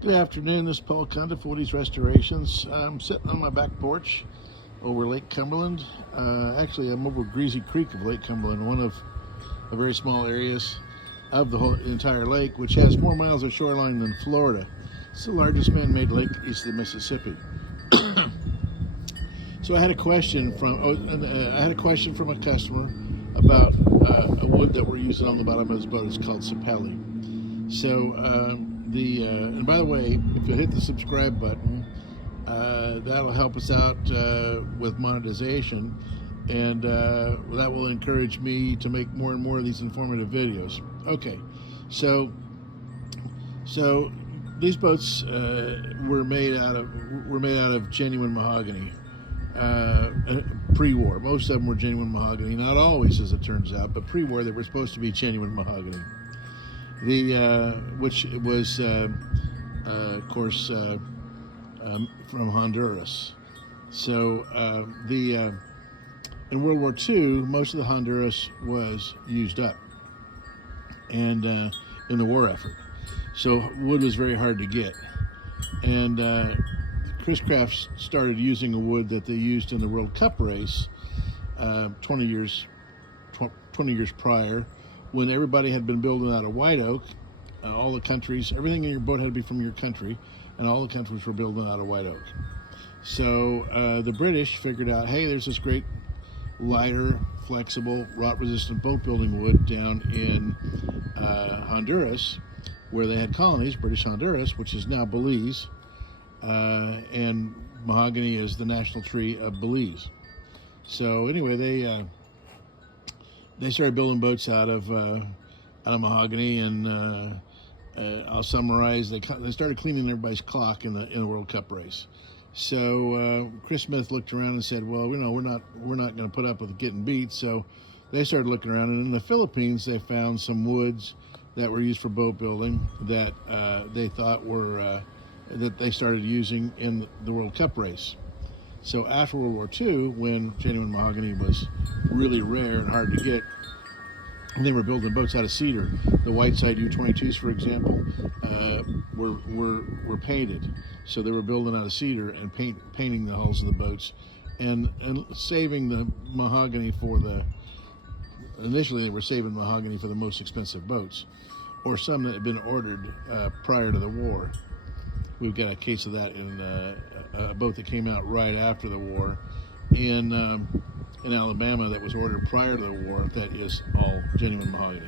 Good afternoon, this is Paul Conda, 40s Restorations. I'm sitting on my back porch over Lake Cumberland. Actually, I'm over Greasy Creek of Lake Cumberland, one of a very small areas of the whole entire lake, which has more miles of shoreline than Florida. It's the largest man-made lake east of the Mississippi. So I had a question from a customer about a wood that we're using on the bottom of his boat. It's called sepele. So and by the way, if you hit the subscribe button, that'll help us out with monetization, and that will encourage me to make more and more of these informative videos. Okay, so these boats were made out of genuine mahogany. Pre-war, most of them were genuine mahogany. Not always, as it turns out, but pre-war they were supposed to be genuine mahogany. Which was, of course, from Honduras. So in World War II, most of the Honduras was used up, and in the war effort. So wood was very hard to get, and Chris Craft started using a wood that they used in the World Cup race 20 years prior, when everybody had been building out of white oak. All the countries, everything in your boat had to be from your country, and all the countries were building out of white oak. So the British figured out, hey, there's this great lighter, flexible, rot-resistant boat building wood down in Honduras, where they had colonies, British Honduras, which is now Belize, and mahogany is the national tree of Belize. So anyway, they started building boats out of mahogany, and I'll summarize. They started cleaning everybody's clock in the World Cup race. So Chris Smith looked around and said, "Well, we're not going to put up with getting beat." So they started looking around, and in the Philippines, they found some woods that were used for boat building that they thought were that they started using in the World Cup race. So after World War II, when genuine mahogany was really rare and hard to get, they were building boats out of cedar. The Whiteside U-22s, for example, were painted. So they were building out of cedar and painting the hulls of the boats, and saving the mahogany for initially they were saving mahogany for the most expensive boats, or some that had been ordered prior to the war. We've got a case of that in a boat that came out right after the war in Alabama that was ordered prior to the war. That is all genuine mahogany.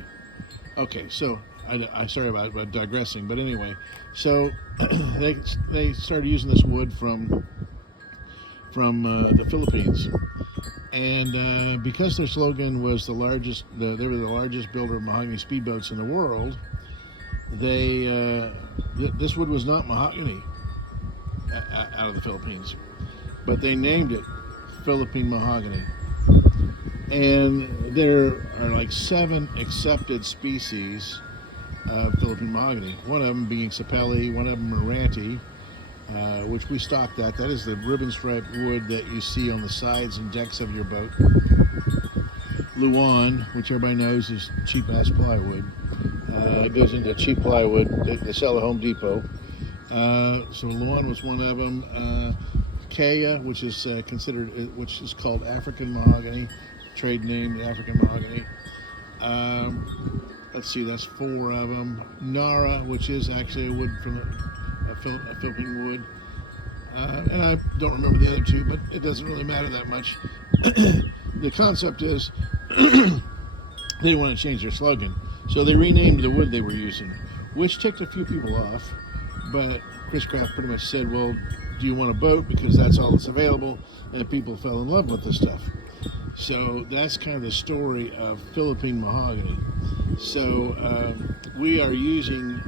Okay, so I sorry about digressing, but anyway, so they started using this wood from the Philippines, and because their slogan was they were the largest builder of mahogany speedboats in the world. This wood was not mahogany out of the Philippines, but they named it Philippine mahogany. And there are like 7 accepted species of Philippine mahogany. One of them being sepele, one of them Meranti, which we stock that. That is the ribbon stripe wood that you see on the sides and decks of your boat. Luan, which everybody knows is cheap ass plywood. It goes into cheap plywood they sell at Home Depot. So Luan was one of them. Kea, which is called African mahogany, trade name the African mahogany. Let's see, that's 4 of them. Nara, which is actually a wood from a Philippine wood. And I don't remember the other 2, but it doesn't really matter that much. The concept is they didn't want to change their slogan, so they renamed the wood they were using, which ticked a few people off. But Chris Craft pretty much said, well, do you want a boat? Because that's all that's available. And people fell in love with this stuff. So that's kind of the story of Philippine mahogany. So we are using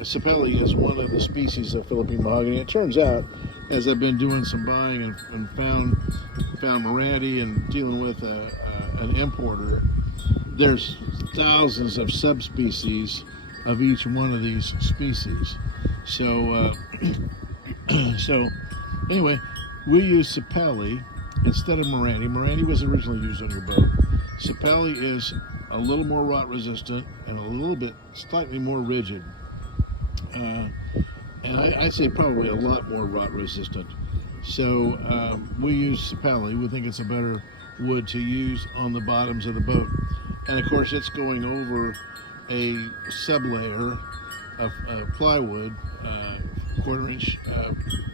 sepele as one of the species of Philippine mahogany. It turns out, as I've been doing some buying and found Meranti and dealing with an importer, there's thousands of subspecies of each one of these species. So so anyway, we use sepele instead of Meranti. Meranti was originally used on your boat. Sepele is a little more rot resistant and a little bit slightly more rigid. and I'd say probably a lot more rot resistant. So we use sepele. We think it's a better wood to use on the bottoms of the boat. And of course, it's going over a sublayer of plywood, quarter-inch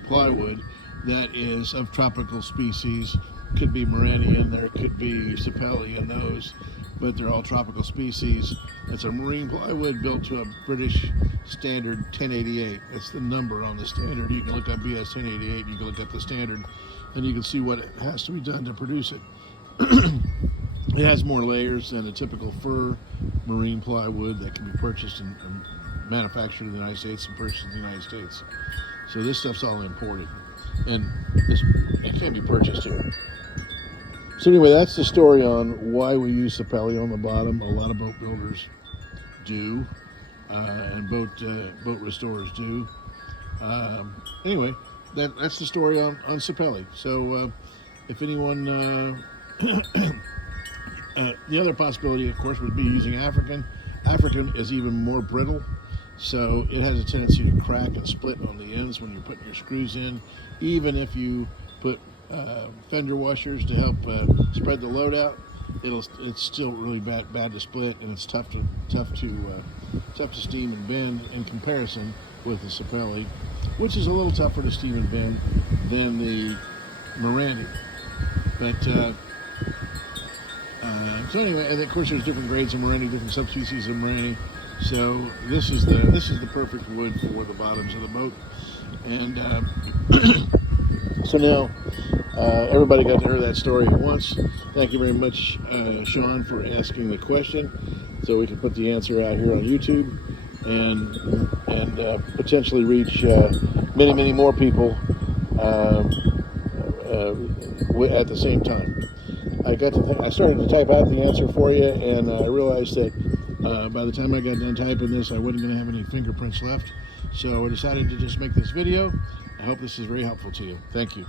plywood that is of tropical species. Could be Marani in there, could be sepele in those, but they're all tropical species. It's a marine plywood built to a British standard 1088. It's the number on the standard. You can look up BS 1088, you can look up the standard, and you can see what has to be done to produce it. It has more layers than a typical fir marine plywood that can be purchased and manufactured in the United States and purchased in the United States. So this stuff's all imported, and it can't be purchased here. So anyway, that's the story on why we use sepele on the bottom. A lot of boat builders do, and boat restorers do. Anyway, that's the story on sepele. So if anyone, the other possibility, of course, would be using African. African is even more brittle, so it has a tendency to crack and split on the ends when you're putting your screws in. Even if you put fender washers to help spread the load out, it's still really bad to split, and it's tough to steam and bend in comparison with the sepele, which is a little tougher to steam and bend than the Marani. But so anyway, and of course there's different grades of Marani, different subspecies of Marani. So this is the perfect wood for the bottoms of the boat, and so now everybody got to hear that story at once. Thank you very much, Sean, for asking the question, so we can put the answer out here on YouTube and potentially reach many more people at the same time. I started to type out the answer for you, and I realized that by the time I got done typing this, I wasn't going to have any fingerprints left. So I decided to just make this video. I hope this is very helpful to you. Thank you.